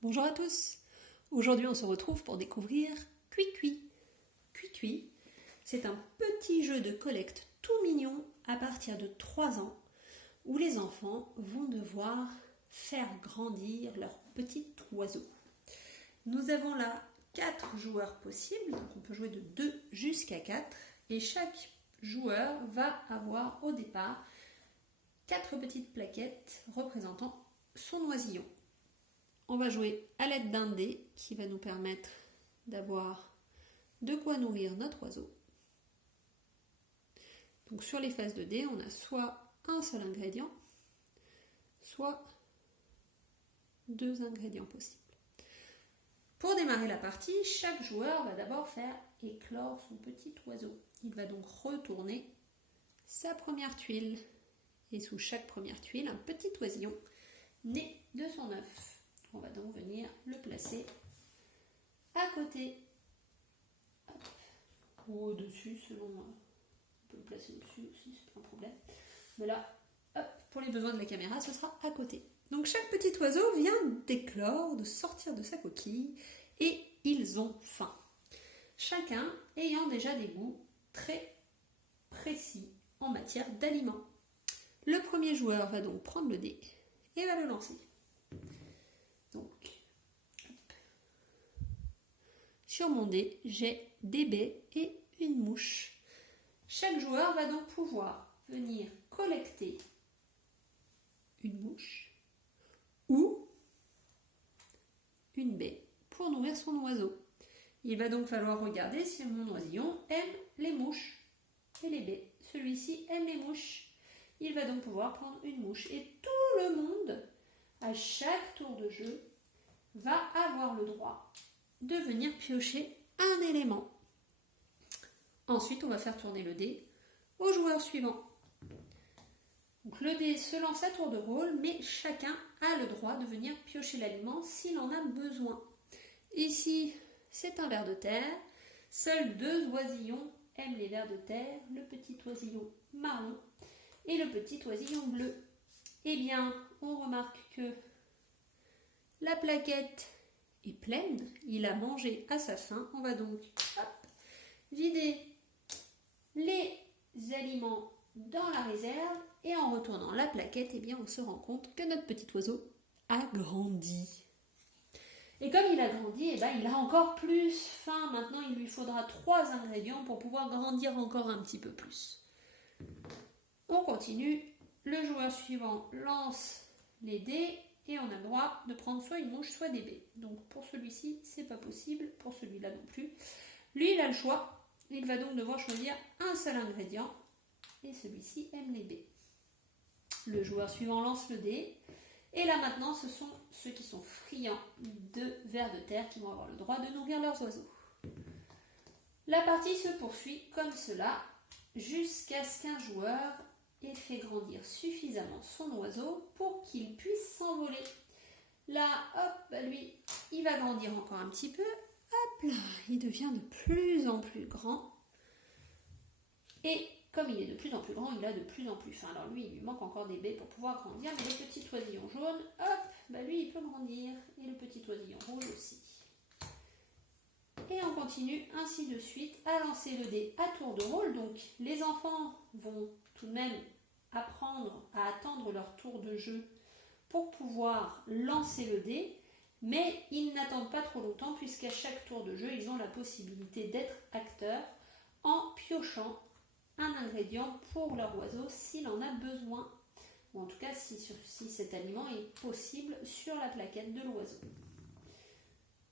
Bonjour à tous. Aujourd'hui, on se retrouve pour découvrir Cui-Cui. Cui-Cui, c'est un petit jeu de collecte tout mignon à partir de 3 ans où les enfants vont devoir faire grandir leur petit oiseau. Nous avons là 4 joueurs possibles, donc on peut jouer de 2 jusqu'à 4 et chaque joueur va avoir au départ 4 petites plaquettes représentant son oisillon. On va jouer à l'aide d'un dé qui va nous permettre d'avoir de quoi nourrir notre oiseau. Donc sur les faces de dés, on a soit un seul ingrédient, soit 2 ingrédients possibles. Pour démarrer la partie, chaque joueur va d'abord faire éclore son petit oiseau. Il va donc retourner sa première tuile. Et sous chaque première tuile, un petit oisillon né de son œuf. On va donc venir le placer à côté. Hop. Ou au-dessus, selon. On peut le placer au-dessus aussi, c'est pas un problème. Mais là, hop, pour les besoins de la caméra, ce sera à côté. Donc chaque petit oiseau vient d'éclore, de sortir de sa coquille, et ils ont faim. Chacun ayant déjà des goûts très précis en matière d'aliments. Le premier joueur va donc prendre le dé et va le lancer. Donc, hop. Sur mon dé, j'ai des baies et une mouche. Chaque joueur va donc pouvoir venir collecter une mouche ou une baie pour nourrir son oiseau. Il va donc falloir regarder si mon oisillon aime les mouches et les baies. Celui-ci aime les mouches. Il va donc pouvoir prendre une mouche. Et tout le monde, à chaque tour de jeu, va avoir le droit de venir piocher un élément. Ensuite, on va faire tourner le dé au joueur suivant. Donc, le dé se lance à tour de rôle, mais chacun a le droit de venir piocher l'aliment s'il en a besoin. Ici, c'est un ver de terre. Seuls 2 oisillons aiment les vers de terre, le petit oisillon marron et le petit oisillon bleu. Eh bien, on remarque que la plaquette est pleine, il a mangé à sa faim. On va donc vider les aliments dans la réserve et en retournant la plaquette, eh bien, on se rend compte que notre petit oiseau a grandi. Et comme il a grandi, eh bien, il a encore plus faim. Maintenant, il lui faudra 3 ingrédients pour pouvoir grandir encore un petit peu plus. On continue. Le joueur suivant lance les dés et on a le droit de prendre soit une mouche, soit des baies. Donc pour celui-ci, c'est pas possible. Pour celui-là non plus. Lui, il a le choix. Il va donc devoir choisir un seul ingrédient. Et celui-ci aime les baies. Le joueur suivant lance le dé. Et là maintenant, ce sont ceux qui sont friands de vers de terre qui vont avoir le droit de nourrir leurs oiseaux. La partie se poursuit comme cela jusqu'à ce qu'un joueur ait fait grandir suffisamment son oiseau pour qu'il puisse s'envoler. Là, hop, lui, il va grandir encore un petit peu. Hop là, il devient de plus en plus grand. Et comme il est de plus en plus grand, il a de plus en plus faim. Alors lui, il lui manque encore des baies pour pouvoir grandir. Mais le petit oisillon jaune, hop, lui, il peut grandir. Et le petit oisillon rouge aussi. Et on continue ainsi de suite à lancer le dé à tour de rôle. Donc les enfants vont tout de même apprendre à attendre leur tour de jeu pour pouvoir lancer le dé. Mais ils n'attendent pas trop longtemps puisqu'à chaque tour de jeu, ils ont la possibilité d'être acteurs en piochant un ingrédient pour leur oiseau s'il en a besoin. Ou en tout cas si cet aliment est possible sur la plaquette de l'oiseau.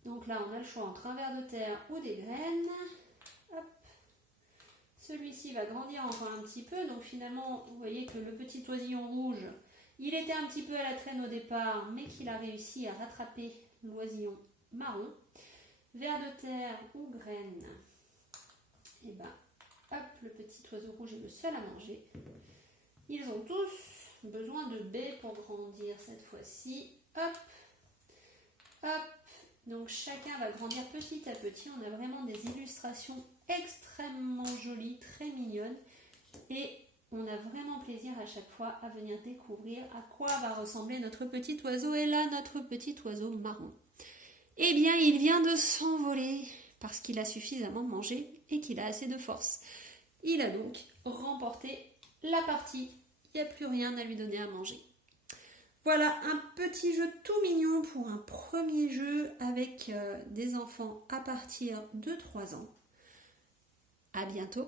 Donc là, on a le choix entre un ver de terre ou des graines. Hop. Celui-ci va grandir encore un petit peu. Donc finalement, vous voyez que le petit oisillon rouge, il était un petit peu à la traîne au départ, mais qu'il a réussi à rattraper l'oisillon marron. Ver de terre ou graines. Et ben, hop, le petit oiseau rouge est le seul à manger. Ils ont tous besoin de baies pour grandir cette fois-ci. Hop, hop. Donc chacun va grandir petit à petit. On a vraiment des illustrations extrêmement jolies, très mignonnes. Et On a vraiment plaisir à chaque fois à venir découvrir à quoi va ressembler notre petit oiseau. Et là, notre petit oiseau marron. Eh bien, il vient de s'envoler parce qu'il a suffisamment mangé et qu'il a assez de force. Il a donc remporté la partie. Il n'y a plus rien à lui donner à manger. Voilà un petit jeu tout mignon pour un premier jeu avec des enfants à partir de 3 ans. À bientôt.